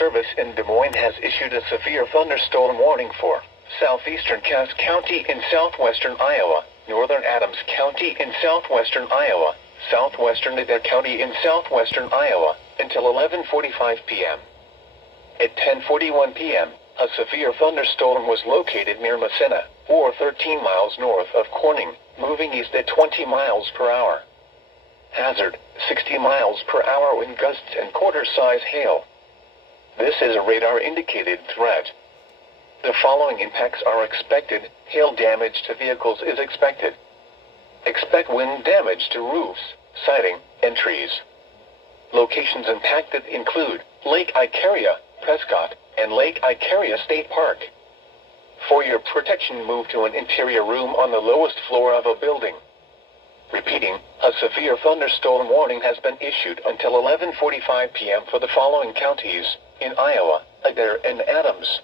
Service in Des Moines has issued a severe thunderstorm warning for southeastern Cass County in southwestern Iowa, northern Adams County in southwestern Iowa, southwestern Adair County in southwestern Iowa, until 11:45 p.m. At 10:41 p.m., a severe thunderstorm was located near Massena, or 13 miles north of Corning, moving east at 20 miles per hour. Hazard, 60 miles per hour wind gusts and quarter-size hail. This is a radar-indicated threat. The following impacts are expected. Hail damage to vehicles is expected. Expect wind damage to roofs, siding, and trees. Locations impacted include Lake Icaria, Prescott, and Lake Icaria State Park. For your protection, move to an interior room on the lowest floor of a building. Repeating, a severe thunderstorm warning has been issued until 11:45 p.m. for the following counties in Iowa, Adair and Adams.